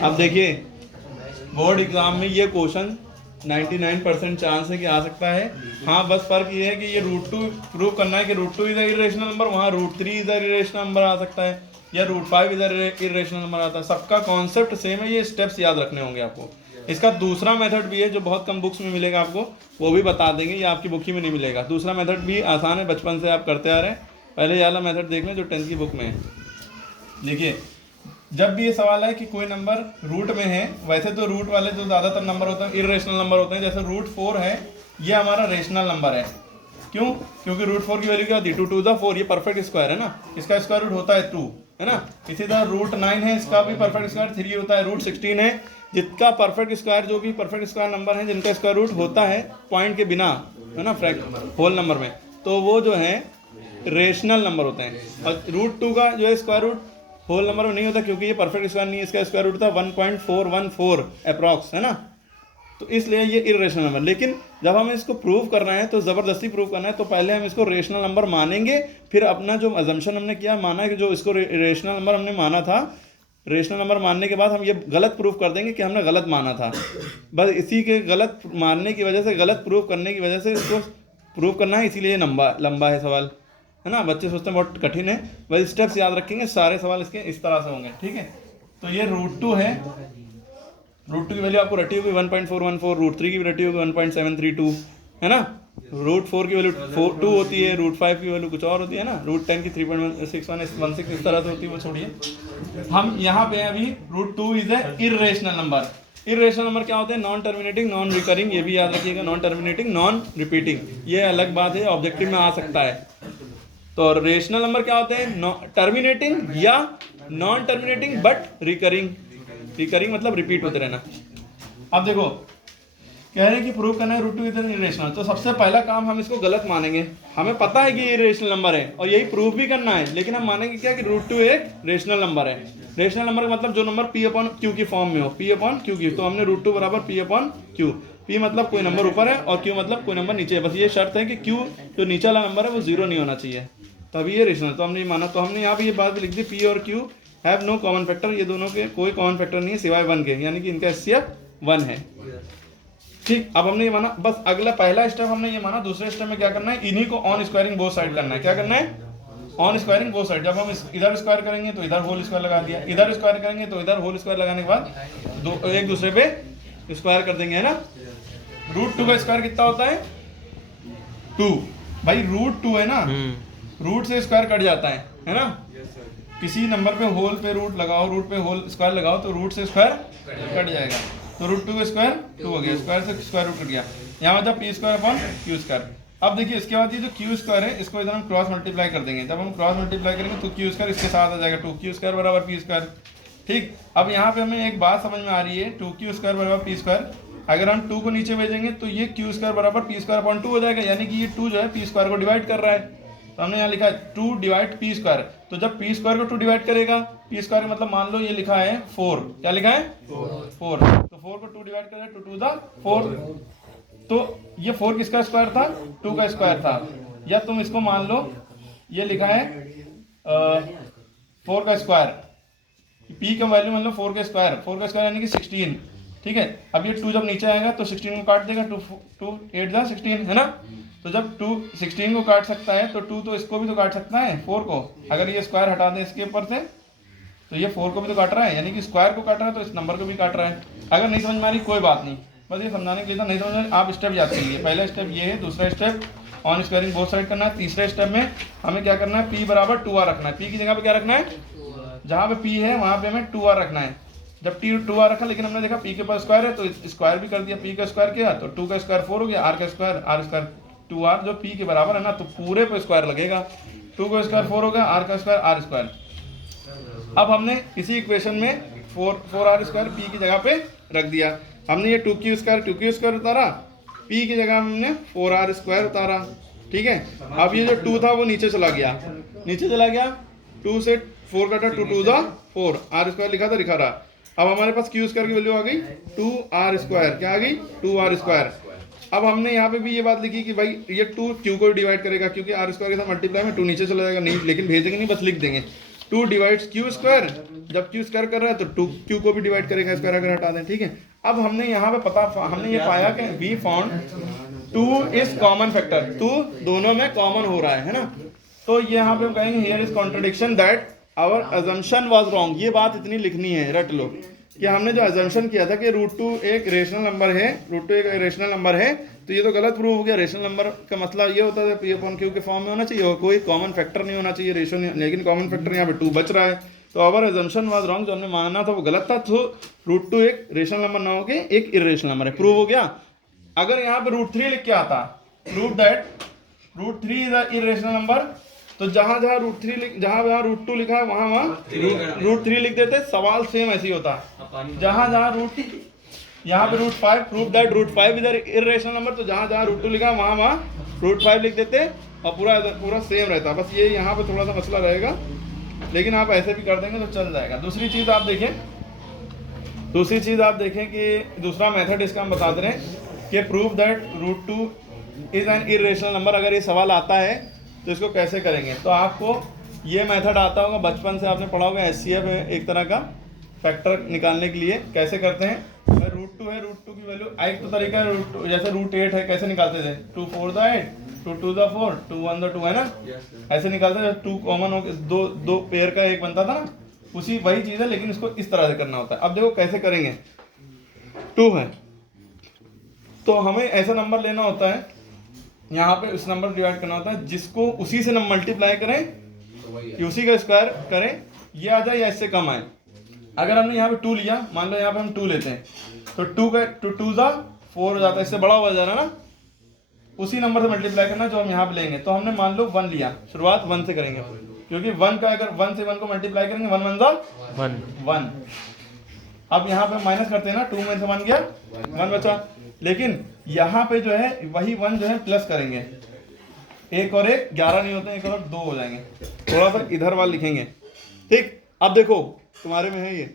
अब देखिए board exam में ये क्वेश्चन 99% चांस है कि आ सकता है। हाँ बस फर्क ये है कि ये रूट टू प्रूव करना है कि root two is irrational number, वहाँ root three is irrational number आ सकता है, या root five is irrational number आता है। सबका कॉन्सेप्ट सेम है, ये स्टेप्स याद रखने होंगे आपको। इसका दूसरा मेथड भी है जो बहुत कम बुक्स में मिलेगा आपको, वो भी बता देंगे, ये आपकी बुक ही में नहीं मिलेगा। दूसरा मेथड भी आसान है, बचपन से आप करते आ रहे हैं। पहले ये वाला मेथड देख लें जो 10th की बुक में है। देखिए जब भी ये सवाल है कि कोई नंबर रूट में है, वैसे तो रूट वाले जो ज़्यादातर नंबर होते हैं इरेशनल नंबर होते हैं, जैसे रूट 4 है ये हमारा रेशनल नंबर है। क्यों? क्योंकि रूट 4 की वैल्यू क्या होती है 2 टू द 4, ये परफेक्ट स्क्वायर है ना, इसका स्क्वायर रूट होता है 2 है ना। इसी तरह रूट 9 है, इसका भी परफेक्ट स्क्वायर 3 होता है। रूट 16 है, जिसका परफेक्ट स्क्वायर जो भी परफेक्ट स्क्वायर नंबर है जिनका स्क्वायर रूट होता है पॉइंट के बिना है ना, होल नंबर में, तो वो जो है रेशनल नंबर होते हैं। और रूट 2 का जो है स्क्वायर रूट होल नंबर में नहीं होता क्योंकि ये परफेक्ट स्क्वायर नहीं है, इसका स्क्वायर रूट था 1.414 अप्रॉक्स है ना, तो इसलिए ये इरेशनल नंबर। लेकिन जब हमें इसको प्रूव करना है तो ज़बरदस्ती प्रूव करना है, तो पहले हम इसको रेशनल नंबर मानेंगे, फिर अपना जो अजम्पशन हमने किया माना कि जो इसको रेशनल नंबर हमने माना था, रेशनल नंबर मानने के बाद हम ये गलत प्रूफ कर देंगे कि हमने गलत माना था। बस इसी के गलत मानने की वजह से, गलत प्रूफ करने की वजह से इसको प्रूव करना है, इसीलिए लंबा है सवाल है ना। बच्चे सोचते हैं बहुत कठिन है, बस स्टेप्स याद रखेंगे, सारे सवाल इसके इस तरह से होंगे, ठीक है। तो ये रूट 2 है, रूट 2 की वैल्यू आपको रटी होगी 1.414, रूट 3 की भी रटी होगी 1.732 है ना। रूट 4 की वैल्यू 2 होती है, रूट 5 की वैल्यू कुछ और होती है ना, रूट 10 की 3.6116 इस तरह से होती है, वो छोड़िए। हम यहाँ पे अभी root 2 is a irrational number. Irrational number क्या होते हैं? नॉन टर्मिनेटिंग, नॉन रिकरिंग, ये भी याद रखिएगा, नॉन टर्मिनेटिंग, नॉन रिपीटिंग, ये अलग बात है, ऑब्जेक्टिव में आ सकता है। तो रेशनल नंबर क्या होते हैं? टर्मिनेटिंग या non terminating but recurring. Recurring मतलब रिपीट होते रहना। अब देखो कह रहे हैं कि प्रूव करना है रूट 2 इज इरेशनल, तो सबसे पहला काम हम इसको गलत मानेंगे। हमें पता है कि ये रेशनल नंबर है और यही प्रूव भी करना है, लेकिन हम मानेंगे क्या कि रूट 2 एक रेशनल नंबर है। रेशनल नंबर का मतलब जो नंबर पी अपॉन क्यू की फॉर्म में हो, पी अपॉन क्यू की, तो हमने रूट 2 बराबर पी अपॉन क्यू। पी मतलब कोई नंबर ऊपर है और क्यू मतलब कोई नंबर नीचे है, बस ये शर्त है कि क्यू जो नीचे वाला नंबर है वो 0 नहीं होना चाहिए, तभी ये रेशनल। तो हमने माना, तो हमने यहाँ पे ये बात भी लिख दी, पी और Q have no common factor, ये दोनों के कोई कॉमन फैक्टर नहीं है सिवाय 1 के, यानी कि इनका एचसीएफ 1 है। ठीक, अब हमने ये माना, बस अगला पहला स्टेप हमने ये माना। दूसरे स्टेप में क्या करना है? इन्हीं को ऑन स्क्वायरिंग बोथ साइड करना है। क्या करना है? On squaring both side. जब हम इधर स्क्वायर करेंगे तो इधर होल स्क्वायर लगा दिया, इधर स्क्वायर करेंगे तो इधर होल स्क्वायर लगाने के बाद एक दूसरे पे स्क्वायर कर देंगे, है ना। रूट 2 का स्क्वायर कितना होता है? 2। भाई रूट 2 है ना, रूट से स्क्वायर कट जाता है ना। किसी नंबर पे होल पे रूट लगाओ, रूट पे होल स्क्वायर लगाओ तो रूट से स्क्वायर कट जाएगा। तो रूट 2 का स्क्वायर 2 हो गया, स्क्वायर से स्क्वायर रूट कट गया। यहाँ मतलब P square upon Q square. अब देखिए इसके बाद ये जो क्यू स्क्वायर है इसको इधर हम क्रॉस मल्टीप्लाई कर देंगे। जब हम क्रॉस मल्टीप्लाई करेंगे तो क्यू स्क्वायर इसके साथ आ जाएगा, 2q स्क्वायर बराबर पी स्क्वायर। ठीक, अब यहाँ पे हमें एक बात समझ में आ रही है, 2q स्क्वायर बराबर पी स्क्वायर। अगर हम 2 को नीचे भेजेंगे तो ये क्यू स्क्वायर बराबर पी स्क्वायर अपॉन 2 हो जाएगा, यानी कि ये 2 जो है पी स्क्वायर को डिवाइड कर रहा है। तो हमने यहाँ लिखा है 2 डिवाइड पी स्क्वायर। तो जब पी स्क्वायर को 2 डिवाइड करेगा, पी स्क्वायर मतलब मान लो ये लिखा है 4, क्या लिखा है 4, तो 4 को 2 डिवाइड करेगा 2 टू द 4, तो ये 4 किसका स्क्वायर था? 2 का स्क्वायर था। या तुम इसको मान लो ये लिखा है 4 का स्क्वायर, पी का वैल्यू मान लो 4 का स्क्वायर यानी कि 16। ठीक है, अब ये 2 जब नीचे आएगा तो 16 को काट देगा, 2 8 जा 16 है ना। तो जब 2 16 को काट सकता है तो 2 तो इसको भी तो काट सकता है 4 को। अगर ये स्क्वायर हटा दें इसके ऊपर से तो ये 4 को भी तो काट रहा है, यानी कि स्क्वायर को काट रहा है तो इस नंबर को भी काट रहा है। अगर नहीं समझ में आ रही कोई बात नहीं, बस ये समझाने के लिए था। नहीं समझ में आप स्टेप याद कीजिए। पहला स्टेप ये है, दूसरा step on squaring both side करना है। तीसरे स्टेप में हमें क्या करना है? p बराबर 2r रखना है। p की जगह पे क्या रखना है? जहाँ पे p है वहाँ पे हमें 2r रखना है। जब 2r रखा, लेकिन हमने देखा p के पास स्क्वायर है तो स्क्वायर भी कर दिया, p का स्क्वायर किया तो 2 का स्क्वायर 4 हो गया, r का स्क्वायर r स्क्वायर 2r जो p के बराबर है ना, तो पूरे पे स्क्वायर लगेगा। 2 का स्क्वायर 4 हो गया, r का स्क्वायर r स्क्वायर। अब हमने इसी इक्वेशन में 4r स्क्वायर p की जगह पे रख दिया। हमने ये 2q स्क्वायर उतारा, p की जगह हमने 4r स्क्वायर उतारा। ठीक है, अब ये जो 2 था वो नीचे चला गया, 2 से 4 कटा, 2 टू द 4, r स्क्वायर लिखा था लिखा रहा। अब हमारे पास q स्क्वायर की वैल्यू आ गई 2r स्क्वायर, क्या आ गई? 2r square. अब हमने यहाँ पे भी ये बात लिखी कि भाई ये 2 q को डिवाइड करेगा, क्योंकि r स्क्वायर के साथ मल्टीप्लाई में 2 नीचे चला जाएगा, नहीं लेकिन भेजेंगे नहीं, बस लिख देंगे। 2 डिवाइड्स क्यू स्क्वायर, जब क्यू स्क्वायर कर रहा है तो 2 क्यू को भी डिवाइड करेगा स्क्वायर अगर हटा दें, ठीक है। अब हमने यहाँ पे हमने ये पाया कि we found 2 is common factor, 2 दोनों में कॉमन हो रहा है ना। तो यहाँ पे हम कहेंगे here is contradiction that our assumption was wrong. ये बात इतनी लिखनी है, रट लो कि हमने जो अजम्पशन किया था कि √2 एक रेशनल नंबर है, √2 एक रेशनल नंबर है, तो ये तो गलत प्रूव हो गया। रेशनल नंबर का मतलब ये होता है पी अपॉन क्यू के फॉर्म में होना चाहिए, कोई कॉमन फैक्टर नहीं होना चाहिए रेशो, लेकिन कॉमन फैक्टर यहाँ पे 2 बच रहा है। तो आवर अजम्पशन वाज रॉन्ग, जो हमने माना था वो गलत था। तो √2 एक रेशनल नंबर ना होके एक इरेशनल नंबर है, प्रूव हो गया। अगर यहाँ पे √3 लिख के आता, prove that √3 is a irrational number, तो जहां √2 लिखा है वहां √3 लिख देते, सवाल सेम ऐसे ही होता। जहां यहाँ पे √5 प्रूव दैट √5 इधर इरेशनल नंबर, तो जहां √2 लिखा है वहां √5 लिख देते और पूरा सेम रहता। बस ये यहाँ पे थोड़ा सा मसला रहेगा, लेकिन आप ऐसे भी कर देंगे तो चल जाएगा। दूसरी चीज़ आप देखें कि दूसरा मेथड इसका हम बता दे रहे हैं कि prove that √2 is an irrational number. अगर ये सवाल आता है तो इसको कैसे करेंगे, तो आपको ये मेथड आता होगा, बचपन से आपने पढ़ा होगा, HCF है एक तरह का फैक्टर निकालने के लिए। कैसे करते हैं, √2 है, √2 की वैल्यू एक तो तरीका है, जैसे √8 है, कैसे निकालते थे, 2 4 द 8, 2 2 द 4, 2 1 द 2 है ना, ऐसे निकालते थे। 2 कॉमन हो दो पेयर का एक बनता था ना, उसी वही चीज़ है, लेकिन इसको इस तरह से करना होता है। अब देखो कैसे करेंगे, 2 है तो हमें ऐसा नंबर लेना होता है, यहाँ पे उस नंबर डिवाइड करना होता है जिसको उसी से मल्टीप्लाई करें कि उसी का स्क्वायर करें, ये आ जाए या इससे कम आए। अगर हमने यहाँ पे 2 लिया, मान लो यहाँ पे हम 2 लेते हैं, तो 2 ज़ा 4 हो जाता है, इससे बड़ा हो जा रहा है ना, उसी नंबर से मल्टीप्लाई करना जो हम यहाँ पे लेंगे। तो हमने मान लो 1 लिया, शुरुआत 1 से करेंगे, क्योंकि 1 का अगर 1 से 1 को मल्टीप्लाई करेंगे 1 1 ज़ा 1। अब यहाँ पे माइनस करते हैं ना, 2 में से 1 गया, 1 बचा, लेकिन यहाँ पे जो है वही 1 जो है प्लस करेंगे, 1 और 1 11 नहीं होते, 1 और 2 हो जाएंगे। थोड़ा सा इधर वाल लिखेंगे, ठीक। अब देखो तुम्हारे में है ये,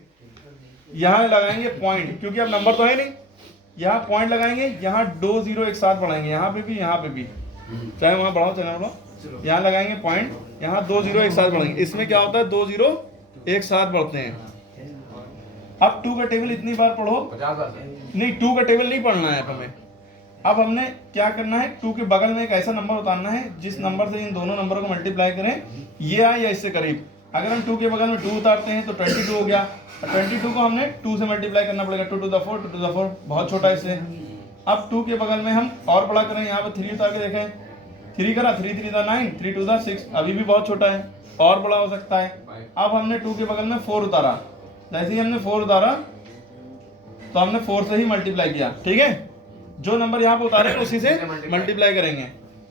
यहाँ लगाएंगे पॉइंट, क्योंकि अब नंबर तो है नहीं, यहाँ पॉइंट लगाएंगे, यहाँ 2 0 एक साथ बढ़ाएंगे, यहाँ पे भी चाहे वहाँ बढ़ाओ चाहे ना बढ़ाओ, यहाँ लगाएंगे पॉइंट, यहाँ 2 0 एक साथ बढ़ाएंगे। इसमें क्या होता है, 2 0 एक साथ बढ़ते हैं। अब 2 का टेबल इतनी बार पढ़ो, नहीं 2 का टेबल नहीं पढ़ना है हमें। अब हमने क्या करना है, 2 के बगल में एक ऐसा नंबर उतारना है जिस नंबर से इन दोनों नंबरों को मल्टीप्लाई करें ये आए या इससे करीब। अगर हम 2 के बगल में 2 उतारते हैं तो 22 हो गया, 22 को हमने 2 से मल्टीप्लाई करना पड़ेगा, 2 to the 4, 2 to the 4 बहुत छोटा है इससे। अब 2 के बगल में हम और बड़ा करें, यहाँ पर 3 उतार के देखें, 3 करा, 3 3 9, 3 2 6, अभी भी बहुत छोटा है, और बड़ा हो सकता है। अब हमने 2 के बगल में 4 उतारा, जैसे ही हमने 4 उतारा तो हमने 4 से ही मल्टीप्लाई किया, ठीक है। जो नंबर यहाँ पे उतारे उसी से मल्टीप्लाई करेंगे,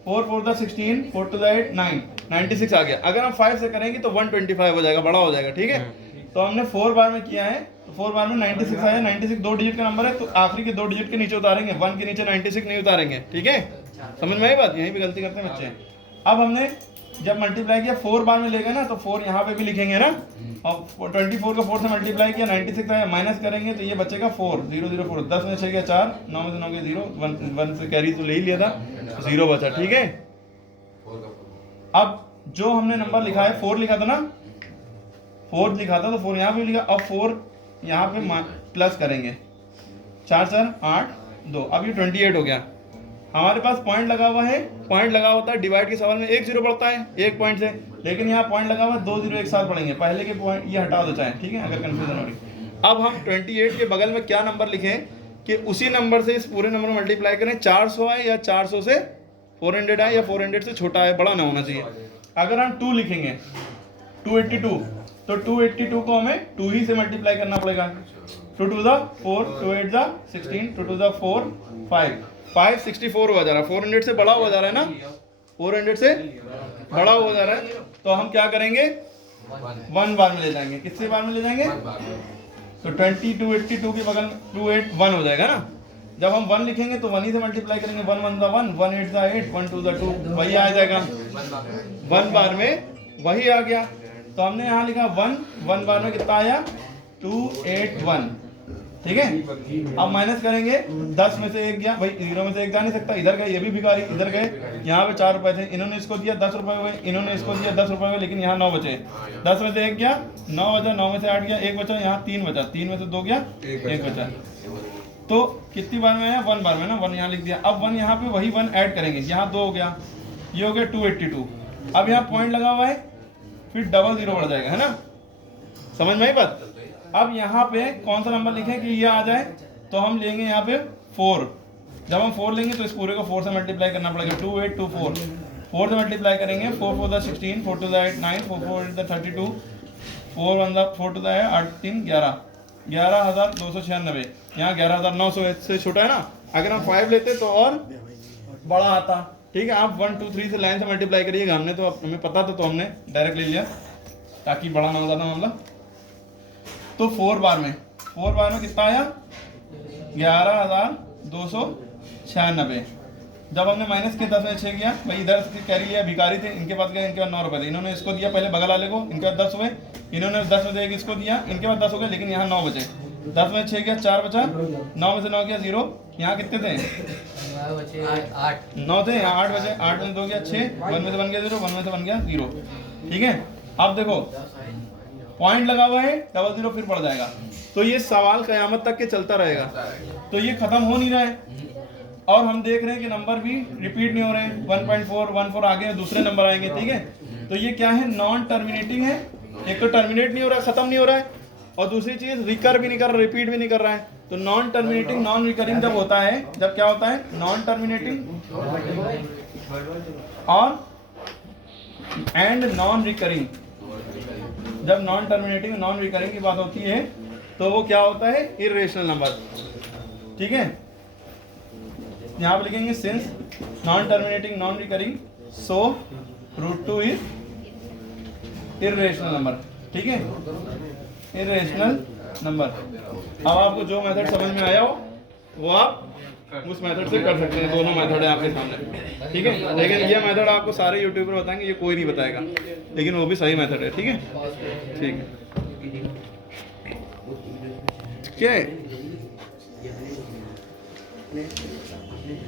4 4 द 16, 4 2 द 8 9, 96 आ गया। अगर हम 5 से करेंगे तो 125 हो जाएगा, बड़ा हो जाएगा, ठीक है। तो हमने 4 बार में किया है, तो 4 बार में 96 आया। 96 2 डिजिट का नंबर है, तो आखिरी के 2 डिजिट के नीचे उतारेंगे, 1 के नीचे 96 नहीं उतारेंगे, ठीक है। समझ में आई बात, यहीं पे गलती करते हैं बच्चे। अब हमने जब मल्टीप्लाई किया 4 बार में ले गए ना, तो 4 यहाँ पे भी लिखेंगे ना, और 24 को 4 से मल्टीप्लाई किया, 96 आया, माइनस करेंगे तो ये बचेगा 4 0 0 4, 10 में 6 गया 4, 9 में से 9 गया 0, 1 से कैरी तो ले ही लिया था, 0 बचा, ठीक है। अब जो हमने नंबर लिखा है 4 लिखा था ना, 4 लिखा था तो 4 यहाँ पे लिखा, अब 4 यहाँ पे प्लस करेंगे, 4 4 8 2, अब ये 28 हो गया। हमारे पास पॉइंट लगा हुआ है, पॉइंट लगा होता है डिवाइड के सवाल में 1 0 बढ़ता है एक पॉइंट से, लेकिन यहाँ पॉइंट लगा हुआ है 2 0 एक साथ पढ़ेंगे, पहले के पॉइंट ये हटा दो चाहे, ठीक है, अगर कंफ्यूजन हो रही। अब हम 28 के बगल में क्या नंबर लिखें कि उसी नंबर से इस पूरे नंबर में मल्टीप्लाई करें, 400 आए या 400 से 400 आए या 400 से छोटा है, बड़ा ना होना चाहिए। अगर हम 2 लिखेंगे 282, तो 282 को हमें 2 ही से मल्टीप्लाई करना पड़ेगा, 2 2 द 4, 2 8 द 16, 2 2 द 4 5 64 हुआ जा रहा है, 400 से बड़ा हुआ जा रहा है ना, 400 से बड़ा हो जा रहा है। तो हम क्या करेंगे, 1 बार में ले जाएंगे, कितने बार में ले जाएंगे, तो 282 के बगल में 281 हो जाएगा ना। जब हम 1 लिखेंगे तो 1 ही से मल्टीप्लाई करेंगे, 1 1 द 1, 1 8 द 8, 1 2 द 2, वही आ जाएगा, 1 बार में वही आ गया। तो हमने यहाँ लिखा 1 बार में कितना आया, 281, ठीक है। अब माइनस करेंगे, 10 में से 1 गया, भाई 0 में से 1 जा नहीं सकता, इधर गए, ये भी भिखारी, इधर गए, यहाँ पे 4 रुपए थे, इन्होंने इसको दिया 10 रुपए हुए, इन्होंने इसको दिया 10 रुपए हुए, लेकिन यहाँ 9 बचे, 10 में से 1 गया, 9 बचा, 9 में से 8 गया, 1 बचा, यहाँ 3 बचा, 3 में से 2 गया, 1 बचा। तो कितनी बार में है, 1 बार में ना, 1 यहाँ लिख दिया। अब 1 यहाँ पे वही 1 ऐड करेंगे, यहाँ 2 हो गया, ये हो गया 282। अब यहाँ पॉइंट लगा हुआ है, फिर डबल 0 बढ़ जाएगा, है ना, समझ में आई बात। अब यहाँ पे कौन सा नंबर लिखें कि ये आ जाए, तो हम लेंगे यहाँ पे 4। जब हम 4 लेंगे तो इस पूरे को 4 से मल्टीप्लाई करना पड़ेगा, 2 8 2 4, 4 से मल्टीप्लाई करेंगे, 4 4 16, 4 2 8 9, 4 4 32, 4 1 4 2 8 3 11, 11,296, यहाँ 11,900 से छोटा है ना। अगर हम 5 लेते तो और बड़ा आता, ठीक है। आप 1 2 3 से लाइन से मल्टीप्लाई करिएगा, हमने तो हमें पता था तो हमने डायरेक्ट ले लिया ताकि बड़ा ना हो जाता मामला। तो 4 बार में कितना आया, 11,296। जब हमने माइनस के 10 में 6 किया, भाई इधर से कैरी लिया, भिखारी थे, इनके पास गए, इनके पास 9 रुपए थे, इन्होंने इसको दिया पहले बगल वाले को, इनके पास 10 हुए, इन्होंने 10 में से 1 इसको दिया, इनके पास 10 हो गए, लेकिन यहाँ 9 बचे, 10 में 6 गया, 4 बचा, 9 में से 9 गया 0, यहाँ कितने थे, 9 थे, यहाँ 8 बचे, 8 में से 2 गया 6, 1 में से 1 गया 0, 1 में से 1 गया 0, ठीक है। अब देखो पॉइंट लगा हुआ है, डबल 0 फिर बढ़ जाएगा, तो ये सवाल कयामत तक के चलता रहेगा। तो ये खत्म हो नहीं रहा है, और हम देख रहे हैं कि नंबर भी रिपीट नहीं हो रहे हैं, 1.4 1.4 आगे दूसरे नंबर आएंगे, ठीक है। तो ये क्या है, नॉन टर्मिनेटिंग है, एक तो टर्मिनेट नहीं हो रहा है, खत्म नहीं हो रहा है, और दूसरी चीज रिकर भी नहीं कर रहा, रिपीट भी नहीं कर रहा है। तो नॉन टर्मिनेटिंग नॉन रिकरिंग जब होता है, जब क्या होता है, नॉन टर्मिनेटिंग और एंड नॉन रिकरिंग, जब नॉन टर्मिनेटिंग नॉन रिकरिंग की बात होती है तो वो क्या होता है, इर्रेशनल नंबर, ठीक है। यहाँ पे लिखेंगे since non terminating non recurring so √2 is irrational number, ठीक है, इर्रेशनल नंबर। अब आपको जो मेथड समझ में आया हो वो आप उस मेथड से कर सकते हैं, दोनों मेथड है आपके सामने, ठीक है। लेकिन ये मेथड आपको सारे यूट्यूबर बताएंगे, ये कोई नहीं बताएगा, लेकिन वो भी सही मेथड है, ठीक है, ठीक है, क्या है।